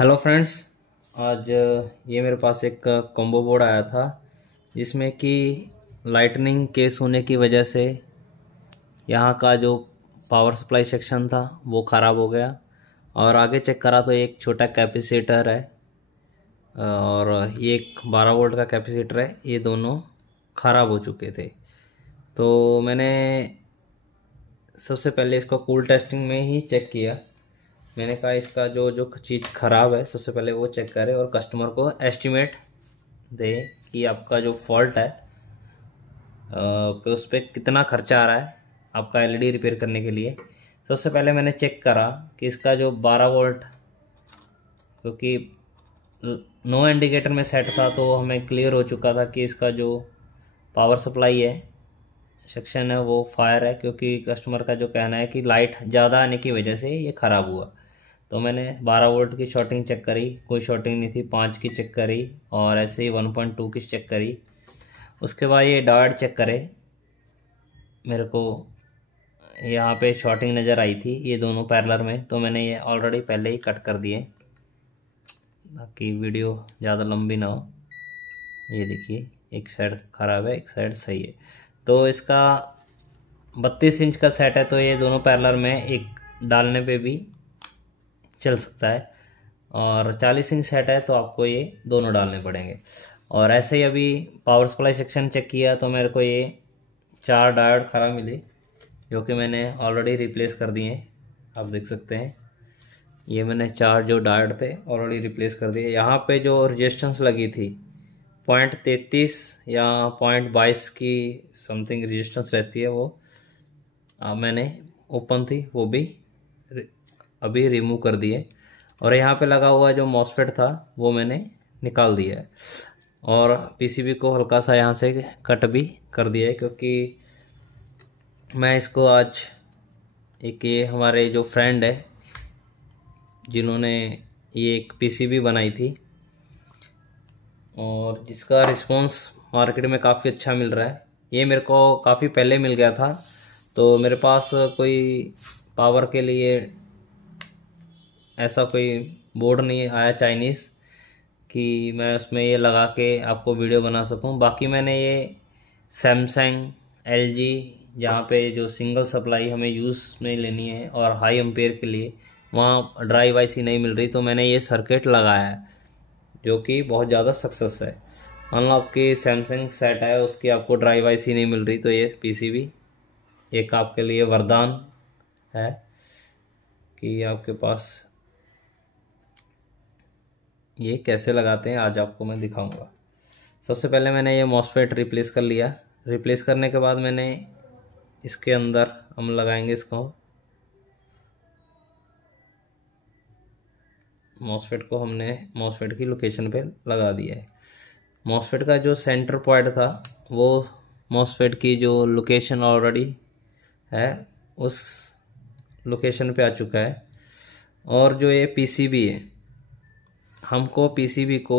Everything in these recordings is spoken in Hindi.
Hello friends. आज ये मेरे पास एक कॉम्बो बोर्ड आया था जिसमें कि लाइटनिंग केस होने की वजह से यहाँ का जो पावर सप्लाई सेक्शन था वो ख़राब हो गया। और आगे चेक करा तो एक छोटा कैपेसिटर है और ये एक 12 वोल्ट का कैपेसिटर है। ये दोनों ख़राब हो चुके थे। तो मैंने सबसे पहले इसको कूल टेस्टिंग में ही चेक किया। मैंने कहा इसका जो जो चीज़ ख़राब है सबसे पहले वो चेक करें और कस्टमर को एस्टिमेट दे कि आपका जो फॉल्ट है पे उस पर कितना खर्चा आ रहा है आपका एलईडी रिपेयर करने के लिए। सबसे पहले मैंने चेक करा कि इसका जो 12 वोल्ट, क्योंकि नो इंडिकेटर में सेट था तो हमें क्लियर हो चुका था कि इसका जो पावर सप्लाई है सेक्शन है वो फायर है, क्योंकि कस्टमर का जो कहना है कि लाइट ज़्यादा आने की वजह से ये ख़राब हुआ। तो मैंने 12 वोल्ट की शॉर्टिंग चेक करी, कोई शॉर्टिंग नहीं थी। 5 की चेक करी और ऐसे ही 1.2 की चेक करी। उसके बाद ये डायोड चेक करे, मेरे को यहाँ पे शॉर्टिंग नज़र आई थी ये दोनों पैरेलल में। तो मैंने ये ऑलरेडी पहले ही कट कर दिए ताकि वीडियो ज़्यादा लंबी ना हो। ये देखिए एक साइड ख़राब है, एक साइड सही है। तो इसका 32 इंच का सेट है तो ये दोनों पैरेलल में एक डालने पे भी चल सकता है, और 40 इंच सेट है तो आपको ये दोनों डालने पड़ेंगे। और ऐसे ही अभी पावर सप्लाई सेक्शन चेक किया तो मेरे को ये 4 डायोड खराब मिले जो कि मैंने ऑलरेडी रिप्लेस कर दिए। आप देख सकते हैं ये मैंने 4 जो डायोड थे ऑलरेडी रिप्लेस कर दिए। यहाँ पे जो रेजिस्टेंस लगी थी 0.33 या 0.22 की समथिंग रेजिस्टेंस रहती है, वो मैंने ओपन थी वो भी अभी रिमूव कर दिए। और यहाँ पे लगा हुआ जो मॉसफेट था वो मैंने निकाल दिया है और पीसीबी को हल्का सा यहाँ से कट भी कर दिया है, क्योंकि मैं इसको आज ये हमारे जो फ्रेंड है जिन्होंने ये एक पीसीबी बनाई थी और जिसका रिस्पांस मार्केट में काफ़ी अच्छा मिल रहा है। ये मेरे को काफ़ी पहले मिल गया था तो मेरे पास कोई पावर के लिए ऐसा कोई बोर्ड नहीं आया चाइनीज़ कि मैं उसमें ये लगा के आपको वीडियो बना सकूं। बाकी मैंने ये सैमसंग, एलजी, जहाँ पे जो सिंगल सप्लाई हमें यूज़ में लेनी है और हाई एम्पेयर के लिए वहाँ ड्राइव आईसी नहीं मिल रही, तो मैंने ये सर्किट लगाया है जो कि बहुत ज़्यादा सक्सेस है। मान लो आपकी सैमसंग सेट है उसकी आपको ड्राइव आईसी नहीं मिल रही तो ये पीसीबी एक आपके लिए वरदान है कि आपके पास ये कैसे लगाते हैं आज आपको मैं दिखाऊंगा। सबसे पहले मैंने ये मॉसफेट रिप्लेस कर लिया। रिप्लेस करने के बाद मैंने इसके अंदर हम लगाएंगे इसको, मॉसफेट को हमने मॉसफेट की लोकेशन पे लगा दिया है। मॉसफेट का जो सेंटर पॉइंट था वो मॉसफेट की जो लोकेशन ऑलरेडी है उस लोकेशन पे आ चुका है। और जो ये पीसीबी है, हमको पीसीबी को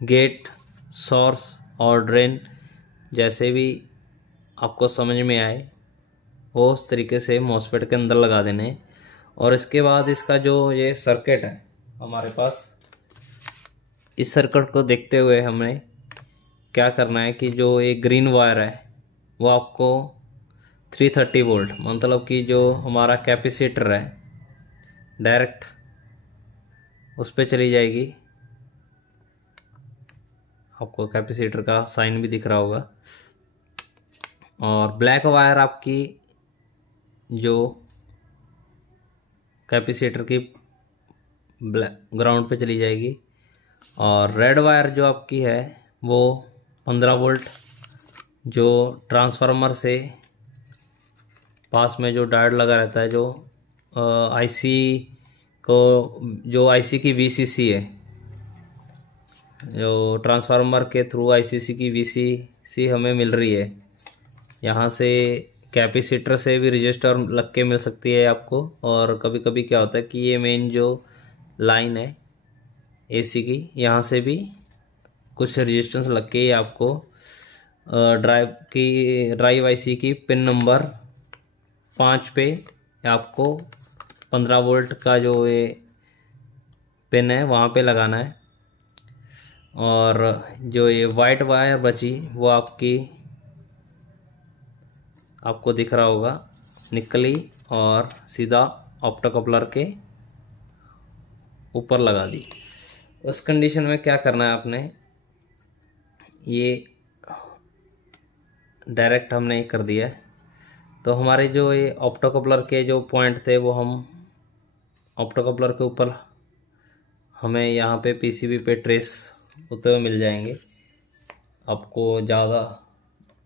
गेट, सोर्स और ड्रेन जैसे भी आपको समझ में आए वो उस तरीके से मॉसफेट के अंदर लगा देने। और इसके बाद इसका जो ये सर्किट है हमारे पास, इस सर्किट को देखते हुए हमें क्या करना है कि जो ये ग्रीन वायर है वो आपको 330 वोल्ट, मतलब कि जो हमारा कैपेसिटर है डायरेक्ट उस पर चली जाएगी। आपको कैपेसिटर का साइन भी दिख रहा होगा। और ब्लैक वायर आपकी जो कैपेसिटर की ग्राउंड पे चली जाएगी। और रेड वायर जो आपकी है वो 15 वोल्ट जो ट्रांसफार्मर से पास में जो डायोड लगा रहता है, जो आईसी को, जो आईसी की वीसीसी है, जो ट्रांसफार्मर के थ्रू आईसीसी की वीसीसी हमें मिल रही है। यहाँ से कैपेसिटर से भी रजिस्टर लग के मिल सकती है आपको। और कभी कभी क्या होता है कि ये मेन जो लाइन है एसी की, यहाँ से भी कुछ रजिस्टेंस लग के आपको ड्राइव आईसी की पिन नंबर 5 पे आपको 15 वोल्ट का जो ये पिन है वहाँ पे लगाना है। और जो ये वाइट वायर बची वो आपको दिख रहा होगा, निकली और सीधा ऑप्टोकपलर के ऊपर लगा दी। उस कंडीशन में क्या करना है आपने, ये डायरेक्ट हमने ही कर दिया है। तो हमारे जो ये ऑप्टोकपलर के जो पॉइंट थे वो हम ऑप्टोकपलर के ऊपर हमें यहाँ पे पीसीबी पे ट्रेस होते हुए मिल जाएंगे। आपको ज़्यादा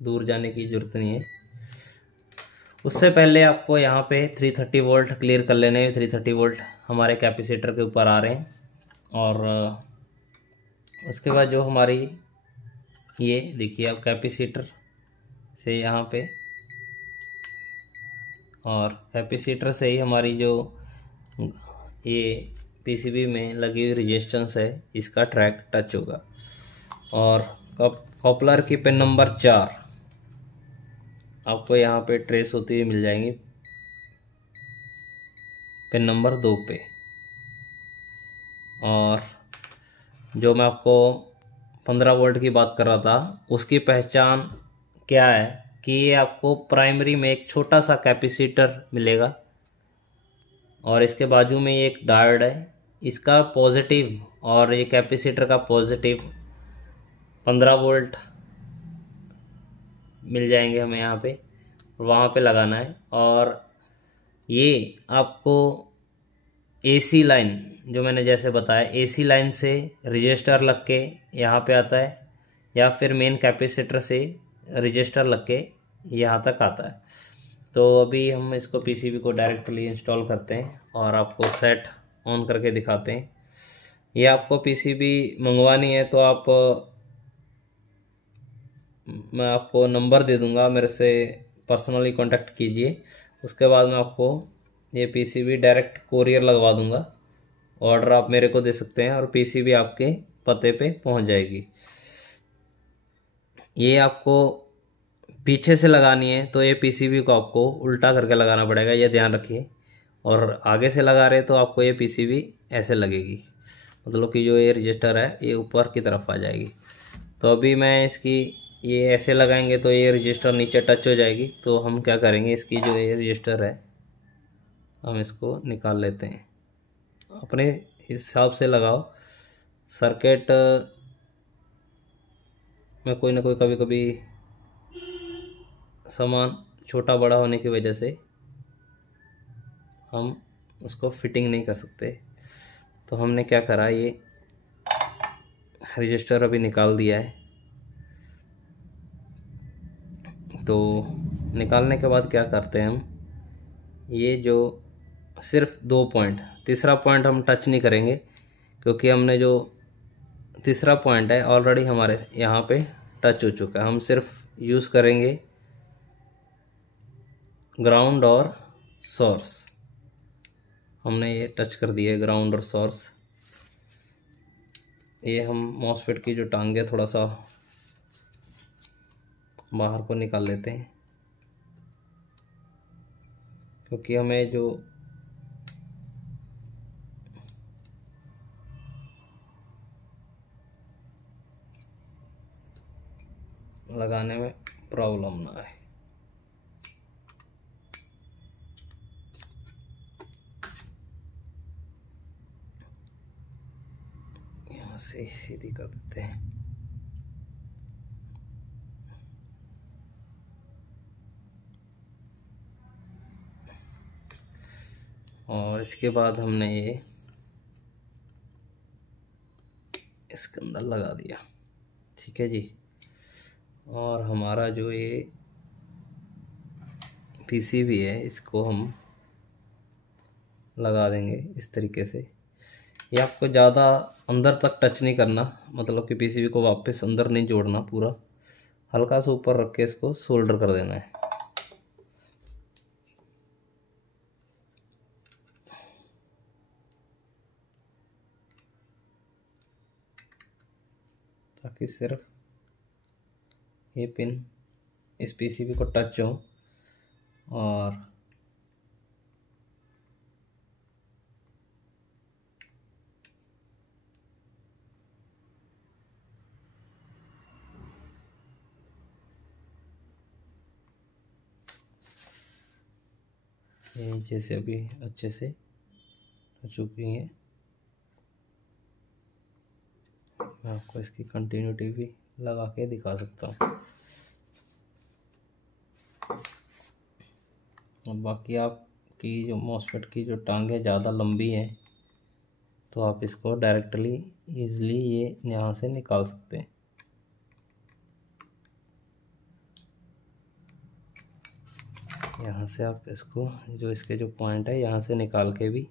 दूर जाने की ज़रूरत नहीं है। उससे पहले आपको यहाँ पे 330 वोल्ट क्लियर कर लेने हैं। 330 वोल्ट हमारे कैपेसिटर के ऊपर आ रहे हैं। और उसके बाद जो हमारी ये देखिए आप कैपेसिटर से यहाँ पे, और कैपेसिटर से ही हमारी जो ये पीसीबी में लगी हुई रेजिस्टेंस है इसका ट्रैक टच होगा। और कपलर की पिन नंबर 4 आपको यहाँ पे ट्रेस होती हुई मिल जाएंगी पिन नंबर 2 पे। और जो मैं आपको 15 वोल्ट की बात कर रहा था उसकी पहचान क्या है कि ये आपको प्राइमरी में एक छोटा सा कैपेसिटर मिलेगा और इसके बाजू में ये एक डायोड है। इसका पॉजिटिव और ये कैपेसिटर का पॉजिटिव 15 वोल्ट मिल जाएंगे हमें यहाँ पे, वहाँ पे लगाना है। और ये आपको एसी लाइन, जो मैंने जैसे बताया एसी लाइन से रजिस्टर लग के यहाँ पे आता है, या फिर मेन कैपेसिटर से रजिस्टर लग के यहाँ तक आता है। तो अभी हम इसको पीसीबी को डायरेक्टली इंस्टॉल करते हैं और आपको सेट ऑन करके दिखाते हैं। ये आपको पीसीबी मंगवानी है तो मैं आपको नंबर दे दूंगा, मेरे से पर्सनली कांटेक्ट कीजिए। उसके बाद मैं आपको ये पीसीबी डायरेक्ट कोरियर लगवा दूंगा। ऑर्डर आप मेरे को दे सकते हैं और पीसीबी आपके पते पे पहुंच जाएगी। ये आपको पीछे से लगानी है तो ये पीसीबी को आपको उल्टा करके लगाना पड़ेगा, ये ध्यान रखिए। और आगे से लगा रहे तो आपको ये पीसीबी ऐसे लगेगी, मतलब कि जो ये रजिस्टर है ये ऊपर की तरफ आ जाएगी। तो अभी मैं इसकी ये ऐसे लगाएंगे तो ये रजिस्टर नीचे टच हो जाएगी। तो हम क्या करेंगे, इसकी जो ये रजिस्टर है हम इसको निकाल लेते हैं। अपने हिसाब से लगाओ। सर्किट में कोई ना कोई कभी कभी सामान छोटा बड़ा होने की वजह से हम उसको फिटिंग नहीं कर सकते। तो हमने क्या करा, ये रजिस्टर अभी निकाल दिया है। तो निकालने के बाद क्या करते हैं हम, ये जो सिर्फ 2 पॉइंट, तीसरा पॉइंट हम टच नहीं करेंगे क्योंकि हमने जो तीसरा पॉइंट है ऑलरेडी हमारे यहाँ पे टच हो चुका है। हम सिर्फ यूज़ करेंगे ग्राउंड और सोर्स। हमने ये टच कर दिया ग्राउंड और सोर्स। ये हम मॉसफेट की जो टांग है थोड़ा सा बाहर को निकाल लेते हैं क्योंकि हमें जो लगाने में प्रॉब्लम ना आए। यहाँ से सीधी कर देते हैं। और इसके बाद हमने ये इसके अंदर लगा दिया, ठीक है जी। और हमारा जो ये पीसीबी है इसको हम लगा देंगे इस तरीके से। ये आपको ज़्यादा अंदर तक टच नहीं करना, मतलब कि पीसीबी को वापस अंदर नहीं जोड़ना, पूरा हल्का सा ऊपर रख के इसको सोल्डर कर देना है। ताकि सिर्फ ये पिन इस पीसीबी को टच हो और ये जैसे अभी अच्छे से हो चुकी है। मैं आपको इसकी कंटिन्यूटी भी लगा के दिखा सकता हूँ। और बाकी आपकी जो मॉसफेट की जो टांगें ज़्यादा लंबी हैं तो आप इसको डायरेक्टली इजीली ये यहाँ से निकाल सकते हैं। यहाँ से आप इसको जो इसके जो पॉइंट है यहाँ से निकाल के भी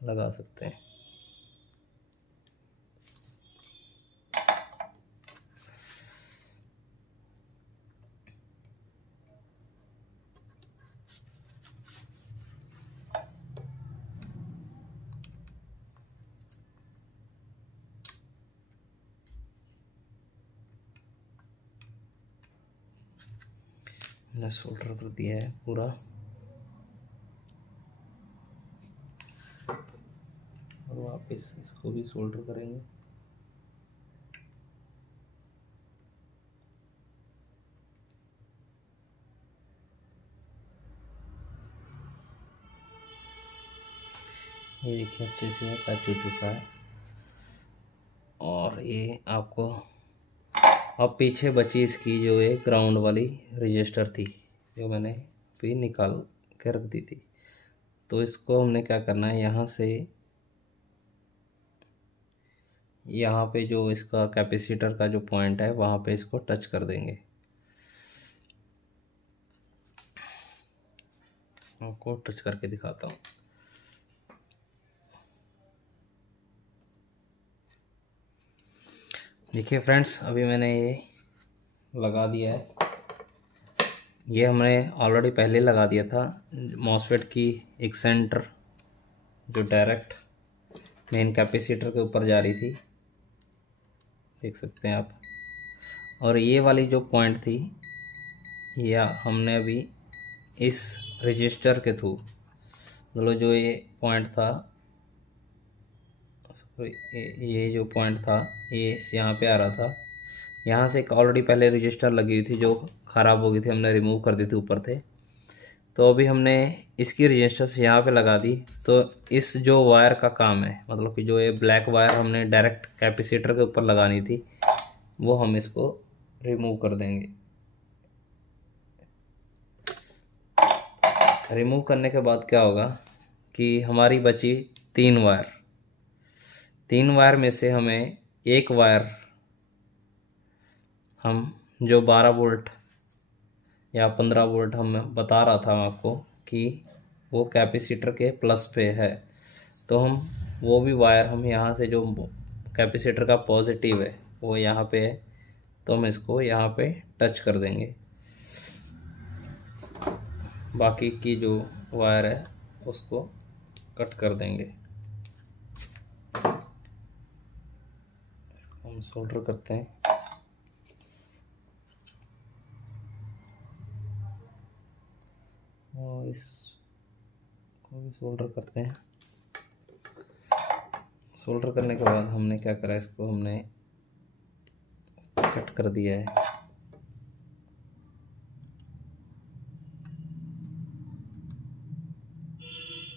लगा सकते हैं। मैंने सोल्डर कर दिया है पूरा। और वापस इसको भी सोल्डर करेंगे। ये देखिए अच्छे से टच हो चुका है। और ये आपको अब पीछे बची इसकी जो है ग्राउंड वाली रजिस्टर थी जो मैंने भी निकाल के रख दी थी। तो इसको हमने क्या करना है, यहाँ से यहाँ पे जो इसका कैपेसिटर का जो पॉइंट है वहाँ पे इसको टच कर देंगे। आपको टच करके दिखाता हूँ। देखिए फ्रेंड्स, अभी मैंने ये लगा दिया है। ये हमने ऑलरेडी पहले लगा दिया था। मॉसफेट की एक सेंटर जो डायरेक्ट मेन कैपेसिटर के ऊपर जा रही थी, देख सकते हैं आप। और ये वाली जो पॉइंट थी या हमने अभी इस रजिस्टर के थ्रू, मतलब जो ये पॉइंट था, ये जो पॉइंट था ये यहाँ पे आ रहा था। यहाँ से एक ऑलरेडी पहले रजिस्टर लगी हुई थी जो ख़राब हो गई थी, हमने रिमूव कर दी थी ऊपर थे। तो अभी हमने इसकी रजिस्टर से यहाँ पे लगा दी। तो इस जो वायर का काम है, मतलब कि जो ये ब्लैक वायर हमने डायरेक्ट कैपेसिटर के ऊपर लगानी थी, वो हम इसको रिमूव कर देंगे। रिमूव करने के बाद क्या होगा कि हमारी बची 3 वायर में से हमें एक वायर हम जो 12 वोल्ट या 15 वोल्ट हम बता रहा था आपको कि वो कैपेसिटर के प्लस पे है, तो हम वो भी वायर हम यहाँ से जो कैपेसिटर का पॉजिटिव है वो यहाँ पे है, तो हम इसको यहाँ पे टच कर देंगे। बाकी की जो वायर है उसको कट कर देंगे। इसको हम सोल्डर करते हैं। और इसको भी सोल्डर करते हैं। सोल्डर करने के बाद हमने क्या करा, इसको हमने कट कर दिया है।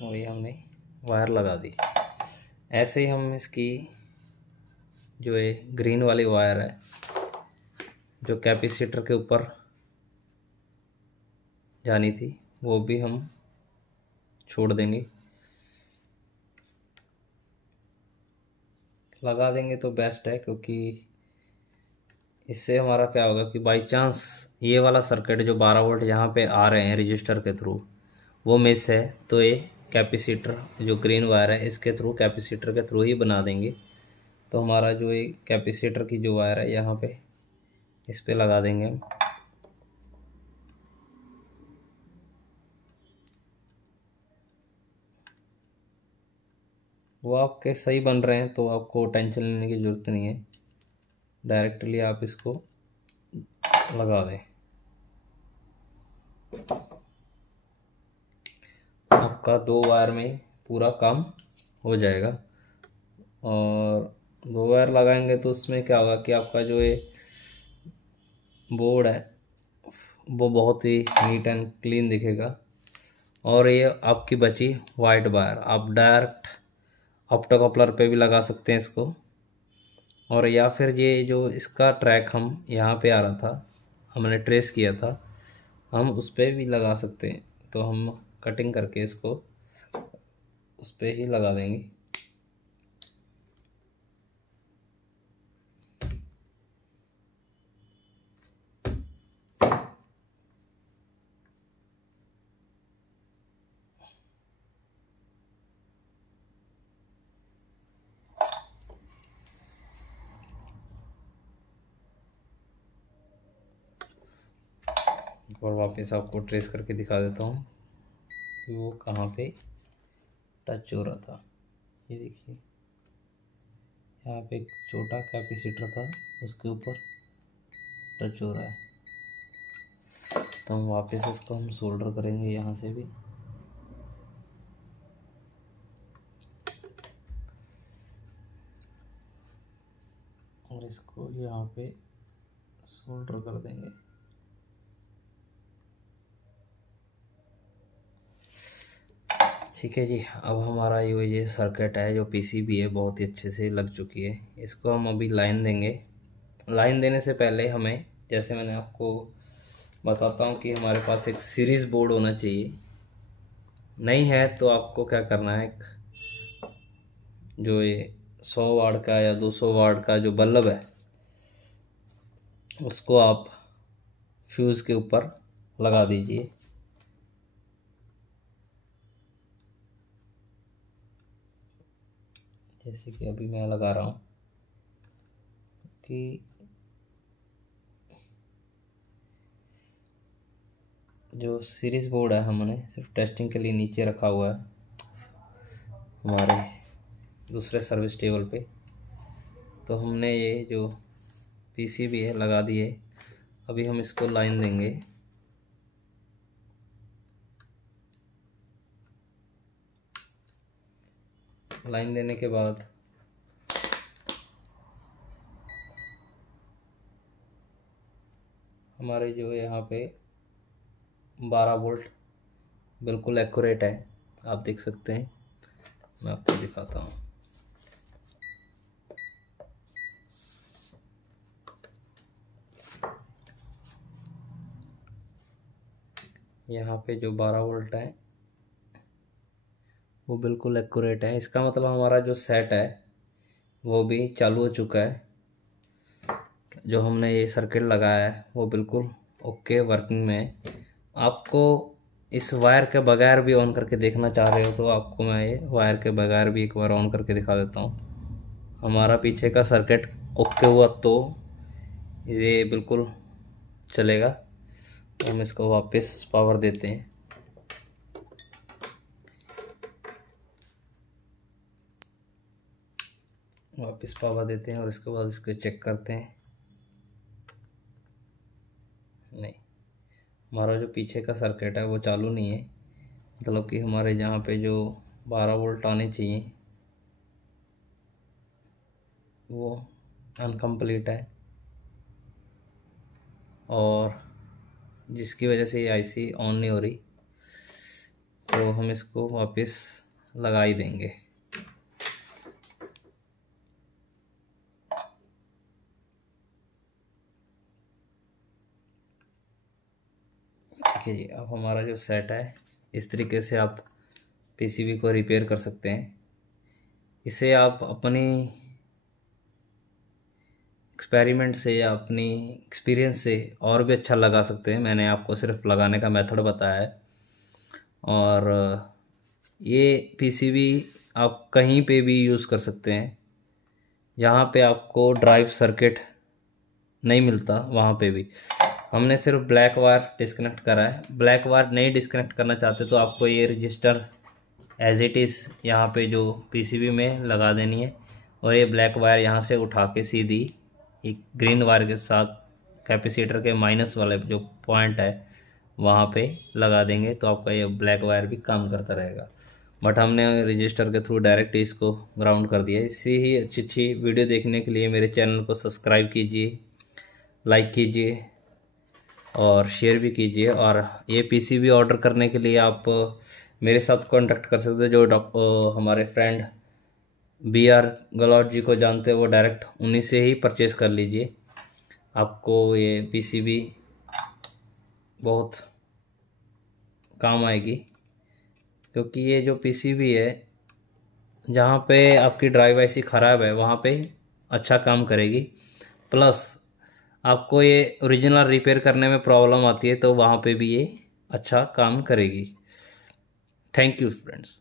और ये हमने वायर लगा दी। ऐसे ही हम इसकी जो है ग्रीन वाली वायर है जो कैपेसिटर के ऊपर जानी थी, वो भी हम छोड़ देंगे। लगा देंगे तो बेस्ट है, क्योंकि इससे हमारा क्या होगा कि बाई चांस ये वाला सर्किट जो 12 वोल्ट यहाँ पे आ रहे हैं रजिस्टर के थ्रू वो मिस है, तो ये कैपेसिटर जो ग्रीन वायर है इसके थ्रू, कैपेसिटर के थ्रू ही बना देंगे। तो हमारा जो ये कैपेसिटर की जो वायर है यहाँ पे इस पे लगा देंगे हम। वो आपके सही बन रहे हैं तो आपको टेंशन लेने की ज़रूरत नहीं है, डायरेक्टली आप इसको लगा दें। आपका 2 वायर में पूरा काम हो जाएगा। और 2 वायर लगाएंगे तो उसमें क्या होगा कि आपका जो ये बोर्ड है वो बहुत ही नीट एंड क्लीन दिखेगा। और ये आपकी बची वाइट वायर, आप डायरेक्ट ऑप्टो कपलर पे भी लगा सकते हैं इसको, और या फिर ये जो इसका ट्रैक हम यहाँ पे आ रहा था, हमने ट्रेस किया था, हम उस पर भी लगा सकते हैं। तो हम कटिंग करके इसको उस पर ही लगा देंगे। और वापस आपको ट्रेस करके दिखा देता हूँ कि वो कहाँ पे टच हो रहा था। ये देखिए, यहाँ पे एक छोटा कैपेसिटर था, उसके ऊपर टच हो रहा है। तो हम वापस इसको हम सोल्डर करेंगे यहाँ से भी। और इसको यहाँ पे सोल्डर कर देंगे। ठीक है जी। अब हमारा ये सर्किट है, जो पीसीबी है, बहुत ही अच्छे से लग चुकी है। इसको हम अभी लाइन देंगे। लाइन देने से पहले हमें, जैसे मैंने आपको बताता हूँ कि हमारे पास एक सीरीज बोर्ड होना चाहिए। नहीं है तो आपको क्या करना है, जो ये 100 वाट का या 200 वाट का जो बल्ब है, उसको आप फ्यूज़ के ऊपर लगा दीजिए। जैसे कि अभी मैं लगा रहा हूँ कि जो सीरीज बोर्ड है हमने सिर्फ टेस्टिंग के लिए नीचे रखा हुआ है हमारे दूसरे सर्विस टेबल पे। तो हमने ये जो पीसीबी है लगा दिए। अभी हम इसको लाइन देंगे। लाइन देने के बाद हमारे जो यहाँ पे 12 वोल्ट बिल्कुल एक्यूरेट है, आप देख सकते हैं। मैं आपको दिखाता हूँ। यहाँ पे जो 12 वोल्ट है वो बिल्कुल एक्यूरेट है। इसका मतलब हमारा जो सेट है वो भी चालू हो चुका है। जो हमने ये सर्किट लगाया है वो बिल्कुल ओके वर्किंग में है। आपको इस वायर के बगैर भी ऑन करके देखना चाह रहे हो तो आपको मैं ये वायर के बगैर भी एक बार ऑन करके दिखा देता हूँ। हमारा पीछे का सर्किट ओके हुआ तो ये बिल्कुल चलेगा। तो हम इसको वापस पावर देते हैं। वापस पावर देते हैं और इसके बाद इसको चेक करते हैं। नहीं, हमारा जो पीछे का सर्किट है वो चालू नहीं है। मतलब कि हमारे जहाँ पे जो 12 वोल्ट आने चाहिए वो अनकम्प्लीट है, और जिसकी वजह से ये आईसी ऑन नहीं हो रही। तो हम इसको वापस लगा ही देंगे। ठीक है जी। अब हमारा जो सेट है, इस तरीके से आप पीसीबी को रिपेयर कर सकते हैं। इसे आप अपनी एक्सपेरिमेंट से या अपनी एक्सपीरियंस से और भी अच्छा लगा सकते हैं। मैंने आपको सिर्फ लगाने का मेथड बताया है। और ये पीसीबी आप कहीं पे भी यूज़ कर सकते हैं। जहाँ पे आपको ड्राइव सर्किट नहीं मिलता वहाँ पे भी। हमने सिर्फ ब्लैक वायर डिस्कनेक्ट करा है। ब्लैक वायर नहीं डिस्कनेक्ट करना चाहते तो आपको ये रजिस्टर एज इट इज़ यहाँ पे जो पीसीबी में लगा देनी है, और ये ब्लैक वायर यहाँ से उठा के सीधी एक ग्रीन वायर के साथ कैपेसिटर के माइनस वाले जो पॉइंट है वहाँ पे लगा देंगे। तो आपका ये ब्लैक वायर भी काम करता रहेगा। बट हमने रजिस्टर के थ्रू डायरेक्ट इसको ग्राउंड कर दिया। इसी ही अच्छी अच्छी वीडियो देखने के लिए मेरे चैनल को सब्सक्राइब कीजिए, लाइक कीजिए और शेयर भी कीजिए। और ये पीसीबी ऑर्डर करने के लिए आप मेरे साथ कांटेक्ट कर सकते हो। जो हमारे फ्रेंड BR गलौट जी को जानते हैं, वो डायरेक्ट उन्हीं से ही परचेज कर लीजिए। आपको ये पीसीबी बहुत काम आएगी, क्योंकि ये जो पीसीबी है, जहाँ पे आपकी ड्राइव ऐसी ख़राब है वहाँ पे अच्छा काम करेगी। प्लस आपको ये ओरिजिनल रिपेयर करने में प्रॉब्लम आती है तो वहाँ पे भी ये अच्छा काम करेगी। Thank you friends.